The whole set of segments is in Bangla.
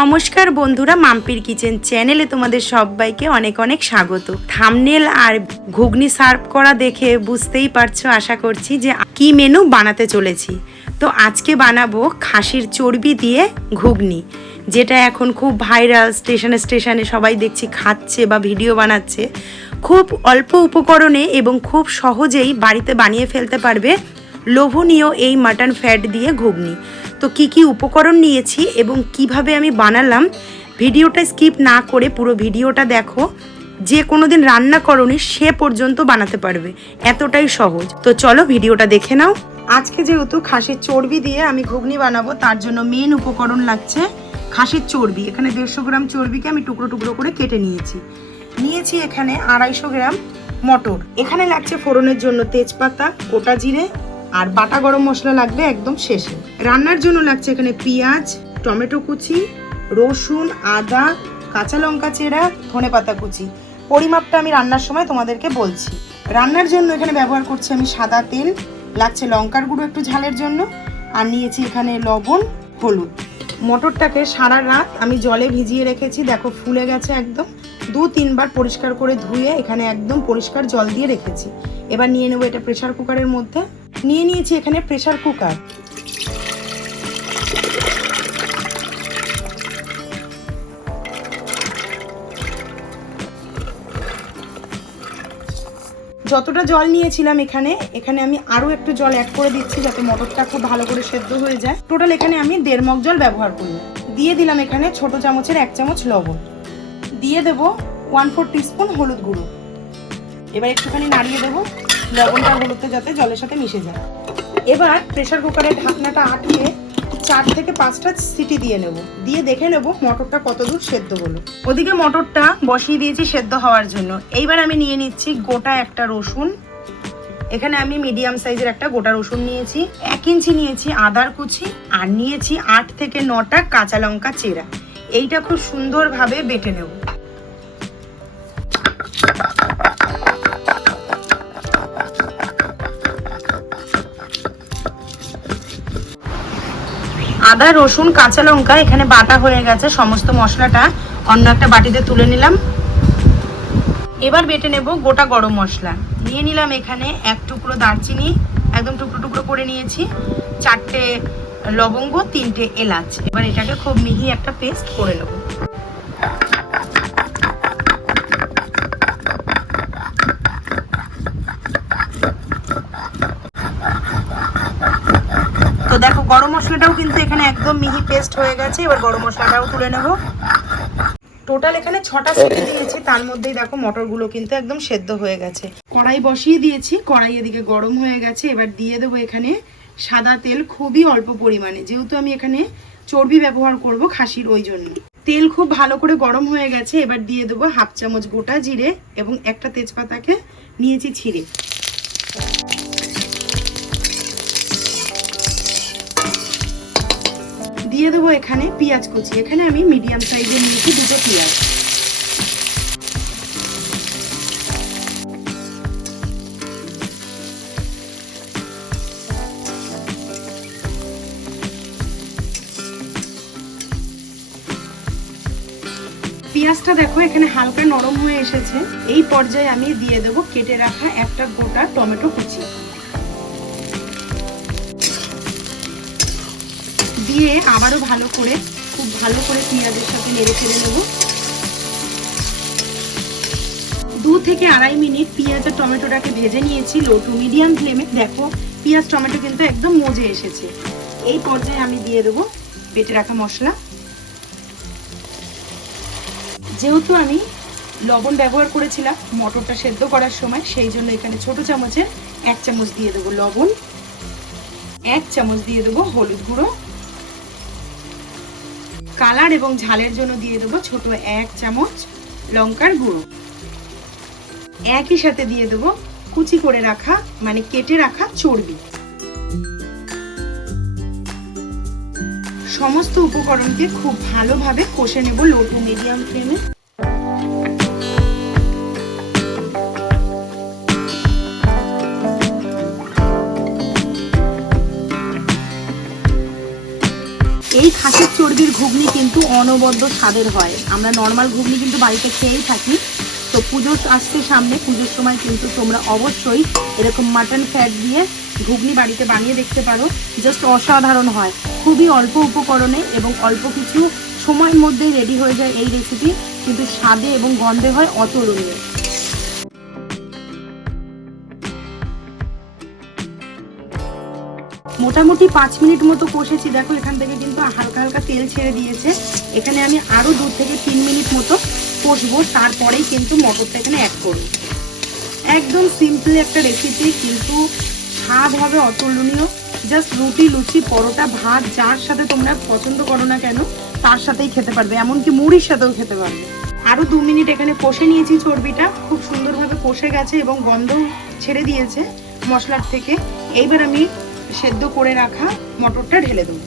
নমস্কার বন্ধুরা, মাম্পির কিচেন চ্যানেলে তোমাদের সবাইকে অনেক অনেক স্বাগত। থামনেল আর ঘুগনি সার্ভ করা দেখে বুঝতেই পারছ, আশা করছি যে কি মেনু বানাতে চলেছি। তো আজকে বানাবো খাসির চর্বি দিয়ে ঘুগনি, যেটা এখন খুব ভাইরাল, স্টেশনে স্টেশনে সবাই দেখছি খাচ্ছে বা ভিডিও বানাচ্ছে। খুব অল্প উপকরণে এবং খুব সহজেই বাড়িতে বানিয়ে ফেলতে পারবে লোভনীয় এই মাটন ফ্যাট দিয়ে ঘুগনি। তো কি কি উপকরণ নিয়েছি এবং কীভাবে আমি বানালাম, ভিডিওটা স্কিপ না করে পুরো ভিডিওটা দেখো। যে কোনো দিন রান্না করনি, সে পর্যন্ত বানাতে পারবে। এতটাই সহজ। তো চলো ভিডিওটা দেখে নাও। আজকে যেহেতু খাসির চর্বি দিয়ে আমি ঘুগনি বানাবো, তার জন্য মেন উপকরণ লাগছে খাসির চর্বি। এখানে দেড়শো গ্রাম চর্বিকে আমি টুকরো টুকরো করে কেটে নিয়েছি। নিয়েছি এখানে আড়াইশো গ্রাম মটর। এখানে লাগছে ফোড়নের জন্য তেজপাতা, গোটা জিরে আর বাটা গরম মশলা লাগবে একদম শেষে। রান্নার জন্য লাগছে এখানে পেঁয়াজ, টমেটো কুচি, রসুন, আদা, কাঁচা লঙ্কা চেরা, ধনে পাতা কুচি। পরিমাপটা আমি রান্নার সময় তোমাদেরকে বলছি। রান্নার জন্য এখানে ব্যবহার করছি আমি সাদা তেল, লাগছে লঙ্কার গুঁড়ো একটু ঝালের জন্য, আর নিয়েছি এখানে লবণ, হলুদ। মটরটাকে সারা রাত আমি জলে ভিজিয়ে রেখেছি, দেখো ফুলে গেছে একদম। দু তিনবার পরিষ্কার করে ধুয়ে এখানে একদম পরিষ্কার জল দিয়ে রেখেছি। এবার নিয়ে নেব এটা প্রেশার কুকারের মধ্যে। নিয়ে নিয়েছি এখানে প্রেশার কুকার যতটা জল নিয়েছিলাম এখানে এখানে আমি আরও একটু জল অ্যাড করে দিচ্ছি যাতে মটরটা খুব ভালো করে সেদ্ধ হয়ে যায়। টোটাল এখানে আমি দেড় মগ জল ব্যবহার করলাম। দিয়ে দিলাম এখানে ছোট চামচের এক চামচ লবণ। দিয়ে দেব ওয়ান ফোর টিস্পুন হলুদ গুঁড়ো। এবার একটুখানি নাড়িয়ে দেবো। লবণটা হলুদটা যাতে জলের সাথে মিশে যায়। এবার প্রেসার কুকারের ঢাকনাটা আটকে চার থেকে পাঁচটা সিটি দিয়ে নেব। দিয়ে দেখে নেব মটরটা কতদূর সেদ্ধ হলো। ওদিকে মটরটা বসিয়ে দিয়েছি সেদ্ধ হওয়ার জন্য। এইবার আমি নিয়ে নিচ্ছি গোটা একটা রসুন। এখানে আমি মিডিয়াম সাইজের একটা গোটা রসুন নিয়েছি। এক ইঞ্চি নিয়েছি আদার কুচি আর নিয়েছি আট থেকে নটা কাঁচা লঙ্কা চেরা। এইটা খুব সুন্দরভাবে বেটে নেব। আদা, রসুন, কাঁচা লঙ্কা এখানে বাটা হয়ে গেছে, সমস্ত মশলাটা অন্য একটা বাটিতে তুলে নিলাম। এবার বেটে নেব গোটা গরম মশলা। নিয়ে নিলাম এখানে এক টুকরো দারচিনি, একদম টুকরো টুকরো করে নিয়েছি, চারটে লবঙ্গ, তিনটে এলাচ। এবার এটাকে খুব মিহি একটা পেস্ট করে নেব। তো দেখো, গরম মশলাটাও কিন্তু এখানে একদম মিহি পেস্ট হয়ে গেছে। এবার গরম মশলাটাও তুলে নেব। টোটাল এখানে ছটা সিটি দিয়েছি, তার মধ্যেই দেখো মটরগুলো কিন্তু একদম সেদ্ধ হয়ে গেছে। কড়াই বসিয়ে দিয়েছি, কড়াই এদিকে গরম হয়ে গেছে। এবার দিয়ে দেবো এখানে সাদা তেল, খুবই অল্প পরিমাণে। যেহেতু আমি এখানে চর্বি ব্যবহার করব খাসির ওই জন্য। তেল খুব ভালো করে গরম হয়ে গেছে, এবার দিয়ে দেবো হাফ চামচ গোটা জিরে এবং একটা তেজপাতাকে নিয়েছি ছিঁড়ে। দিয়ে দেবো এখানে পেঁয়াজ কুচি। এখানে আমি মিডিয়াম সাইজের নিয়েছি দুটো পেঁয়াজ। পেঁয়াজটা দেখো এখানে হালকা নরম হয়ে এসেছে। এই পর্যায়ে আমি দিয়ে দেবো কেটে রাখা একটা গোটা টমেটো কুচি। দিয়ে আবারও ভালো করে, খুব ভালো করে পেঁয়াজের সাথে নেড়ে ফেলে নেব। দু থেকে আড়াই মিনিট পেঁয়াজ আর টমেটোটাকে ভেজে নিয়েছি লো টু মিডিয়াম ফ্লেমে দেখো, পেঁয়াজ, টমেটো কিন্তু একদম মজে এসেছে। এই পর্যায়ে আমি দিয়ে দেবো বেটে রাখা মশলা। যেহেতু আমি লবণ ব্যবহার করেছিলাম মটরটা সেদ্ধ করার সময়, সেই জন্য এখানে ছোট চামচের এক চামচ দিয়ে দেবো লবণ। এক চামচ দিয়ে দেবো হলুদ গুঁড়ো। কালার এবং ঝালের জন্য দিয়ে দেবো ছোট এক চামচ লঙ্কার গুঁড়ো। একই সাথে দিয়ে দেবো কুচি করে রাখা মানে কেটে রাখা চর্বি। সমস্ত উপকরণকে খুব ভালোভাবে কষে নেব লো টু মিডিয়াম ফ্লেমে এই খাসির চর্বির ঘুগনি কিন্তু অনবদ্য স্বাদের হয়। আমরা নর্মাল ঘুগনি কিন্তু বাড়িতে খেয়েই থাকি। তো পুজো আসছে সামনে, পুজোর সময় কিন্তু তোমরা অবশ্যই এরকম মাটন ফ্যাট দিয়ে ঘুগনি বাড়িতে বানিয়ে দেখতে পারো। জাস্ট অসাধারণ হয়। খুবই অল্প উপকরণে এবং অল্প কিছু সময়ের মধ্যেই রেডি হয়ে যায় এই রেসিপি কিন্তু স্বাদে এবং গন্ধে হয় অতুলনীয়। মোটামুটি পাঁচ মিনিট মতো কষেছি। দেখো, এখান থেকে কিন্তু হালকা হালকা তেল ছেড়ে দিয়েছে। এখানে আমি আরও দু থেকে তিন মিনিট মতো কষবো। তারপরেই কিন্তু মটরটা এখানে অ্যাড করব। একদম সিম্পল একটা রেসিপি কিন্তু স্বাদ হবে অতুলনীয়। জাস্ট রুটি, লুচি, পরোটা, ভাত, যার সাথে তোমরা পছন্দ করো না কেন, তার সাথেই খেতে পারবে। এমনকি মুড়ির সাথেও খেতে পারবে। আরও দু মিনিট এখানে কষে নিয়েছি চর্বিটা। খুব সুন্দরভাবে কষে গেছে এবং গন্ধ ছেড়ে দিয়েছে মশলার থেকে। এইবার আমি সেদ্ধ করে রাখা মটরটা ঢেলে দেবো।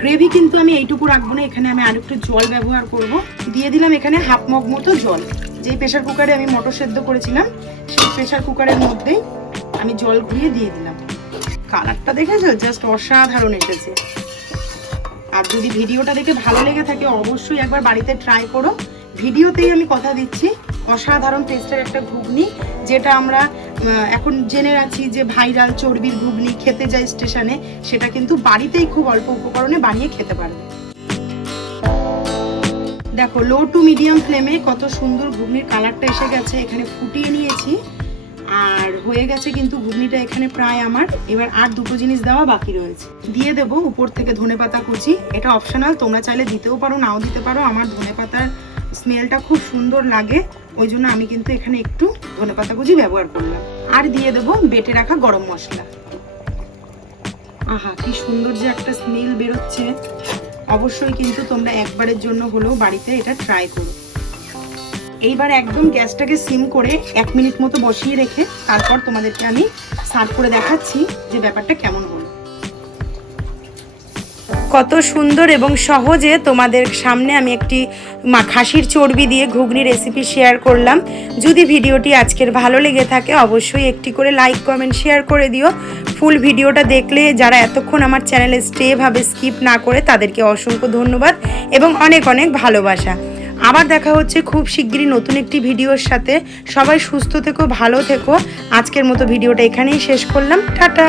গ্রেভি কিন্তু আমি এইটুকু রাখব না, এখানে আমি আরেকটু জল ব্যবহার করব। দিয়ে দিলাম এখানে হাফ মগ মতো জল। যেই প্রেশার কুকারে আমি মটর সেদ্ধ করেছিলাম, সেই প্রেশার কুকারের মধ্যেই আমি জল ঘুরিয়ে দিয়ে দিলাম। কালারটা দেখেছ? জাস্ট অসাধারণ এসেছে। আর যদি ভিডিওটা দেখে ভালো লেগে থাকে, অবশ্যই একবার বাড়িতে ট্রাই করো। ভিডিওতেই আমি কথা দিচ্ছি। অসাধারণ টেস্টের একটা ঘুগনি, যেটা আমরা এখন জেনে রাখছি যে ভাইরাল চর্বির ঘুগনি খেতে যাই স্টেশনে সেটা কিন্তু বাড়িতেই খুব অল্প উপকরণে বানিয়ে খেতে পারবে দেখো লো টু মিডিয়াম ফ্লেমে কত সুন্দর ঘুগনির কালারটা এসে গেছে, এখানে ফুটিয়ে নিয়েছি। আর হয়ে গেছে কিন্তু ঘুগনিটা এখানে প্রায় আমার। এবার আর দুটো জিনিস দেওয়া বাকি রয়েছে। দিয়ে দেবো উপর থেকে ধনেপাতা কুচি। এটা অপশনাল তোমরা চাইলে দিতেও পারো, নাও দিতে পারো। আমার ধনেপাতার স্মেলটা খুব সুন্দর লাগে। ওই জন্য আমি কিন্তু এখানে একটু ধনেপাতা কুচি ব্যবহার করলাম। আর দিয়ে দেবো বেটে রাখা গরম মশলা। আহা, কি সুন্দর যে একটা স্মেল বেরোচ্ছে। অবশ্যই কিন্তু তোমরা একবারের জন্য হলেও বাড়িতে এটা ট্রাই করো। এইবার একদম গ্যাসটাকে সিম করে এক মিনিট মতো বসিয়ে রেখে তারপর তোমাদেরকে আমি সার্ভ করে দেখাচ্ছি যে ব্যাপারটা কেমন হলো। কত সুন্দর এবং সহজে তোমাদের সামনে আমি একটি খাসির চর্বি দিয়ে ঘুগনি রেসিপি শেয়ার করলাম। যদি ভিডিওটি আজকের ভালো লেগে থাকে, অবশ্যই একটি করে লাইক কমেন্ট শেয়ার করে দিও। ফুল ভিডিওটা দেখলে যারা এতক্ষণ আমার চ্যানেলে স্টেভাবে স্কিপ না করে, তাদেরকে অসংখ্য ধন্যবাদ এবং অনেক অনেক ভালোবাসা। আবার দেখা হচ্ছে খুব শিগগিরই নতুন একটি ভিডিওর সাথে। সবাই সুস্থ থেকো, ভালো থেকো। আজকের মতো ভিডিওটা এখানেই শেষ করলাম। টাটা!